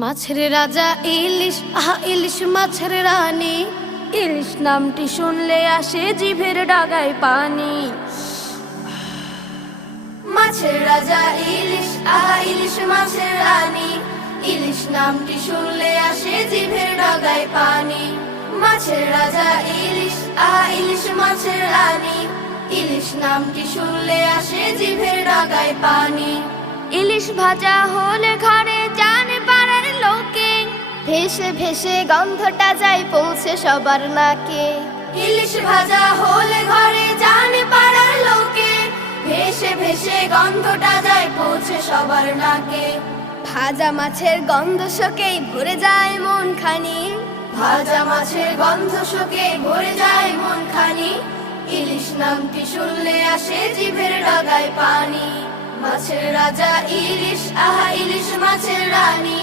মাছের রাজা ইলিশ, আহা ইলিশ মাছের রানী। ইলিশ নামটি শুনলে আসে জিভের ডাগায় পানি। মাছের রাজা ইলিশ, আহা ইলিশ মাছের রানী। ইলিশ নামটি শুনলে আসে জিভের ডাগায় পানি। মাছের রাজা ইলিশ, আহা ইলিশ মাছের রানী। ইলিশ নামটি শুনলে আসে জিভের ডাগায় পানি। ইলিশ ভাজা হলে ঘরে জানে পাড়ার লোকে, ভেসে ভেসে গন্ধটা যায় পৌঁছে সবার নাকে। ইলিশ ভাজা হলে ঘরে জানে পাড়ার লোকে, ভেসে ভেসে গন্ধটা যায় পৌঁছে সবার নাকে। ভাজা মাছের গন্ধ শোকেই ভরে যায় মন খানি। ভাজা মাছের গন্ধ শোকে ভরে যায় মন খানি। ইলিশ নামটি শুনলে আসে জিভের ডাগায় পানি। মাছের রাজা ইলিশ, আহা ইলিশ মাছের রানী।